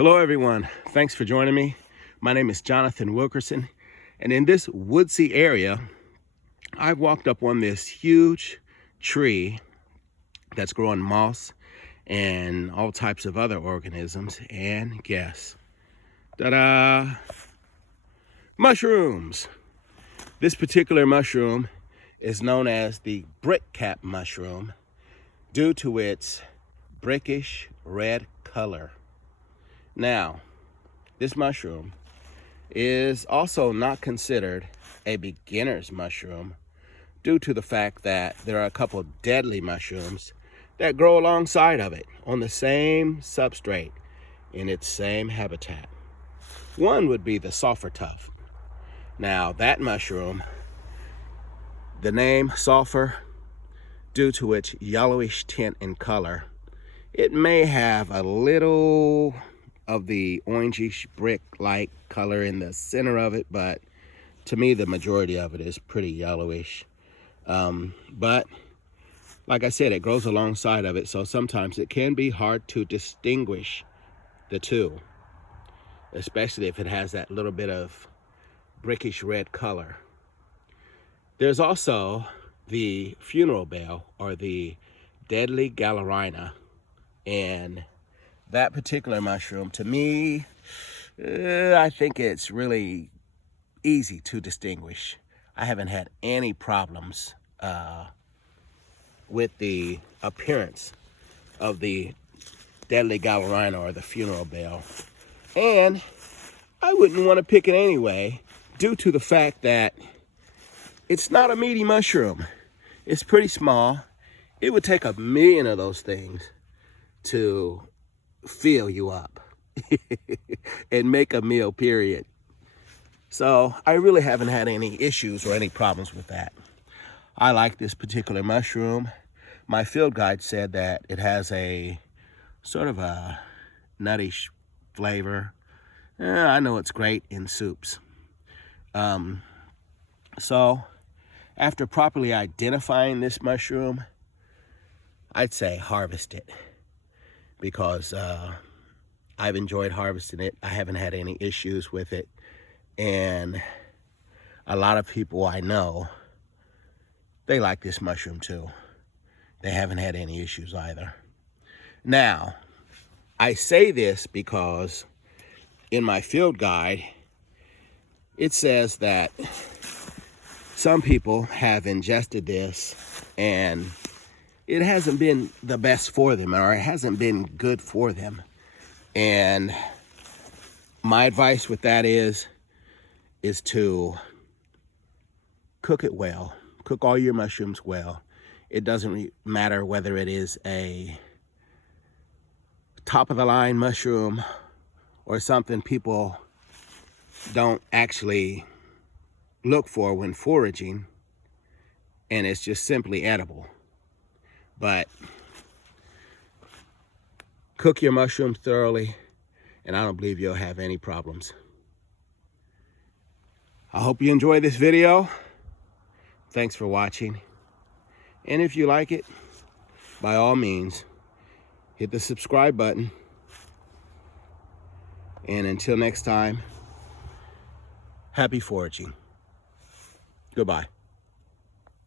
Hello everyone, thanks for joining me. My name is Jonathan Wilkerson, and in this woodsy area, I've walked up on this huge tree that's growing moss and all types of other organisms, and guess, ta-da, mushrooms. This particular mushroom is known as the brick-cap mushroom due to its brickish red color. Now, this mushroom is also not considered a beginner's mushroom due to the fact that there are a couple deadly mushrooms that grow alongside of it on the same substrate in its same habitat. One would be the sulfur tuft. Now, that mushroom, the name sulfur, due to its yellowish tint and color, it may have a little of the orangish brick-like color in the center of it, but to me the majority of it is pretty yellowish. But like I said, it grows alongside of it, so sometimes it can be hard to distinguish the two, especially if it has that little bit of brickish red color. There's also the funeral bell, or the deadly galerina, and that particular mushroom, to me, I think it's really easy to distinguish. I haven't had any problems with the appearance of the deadly galerina or the funeral bell. And I wouldn't want to pick it anyway, due to the fact that it's not a meaty mushroom. It's pretty small. It would take 1,000,000 of those things to fill you up and make a meal, period. So I really haven't had any issues or any problems with that. I like this particular mushroom. My field guide said that it has a sort of a nutty flavor. I know it's great in soups. So after properly identifying this mushroom, I'd say harvest it, because I've enjoyed harvesting it. I haven't had any issues with it. And a lot of people I know, they like this mushroom too. They haven't had any issues either. Now, I say this because in my field guide, it says that some people have ingested this and it hasn't been the best for them, or it hasn't been good for them. And my advice with that is to cook it well. Cook all your mushrooms well. It doesn't matter whether it is a top of the line mushroom or something people don't actually look for when foraging, and it's just simply edible. But cook your mushrooms thoroughly, and I don't believe you'll have any problems. I hope you enjoyed this video. Thanks for watching. And if you like it, by all means, hit the subscribe button. And until next time, happy foraging. Goodbye.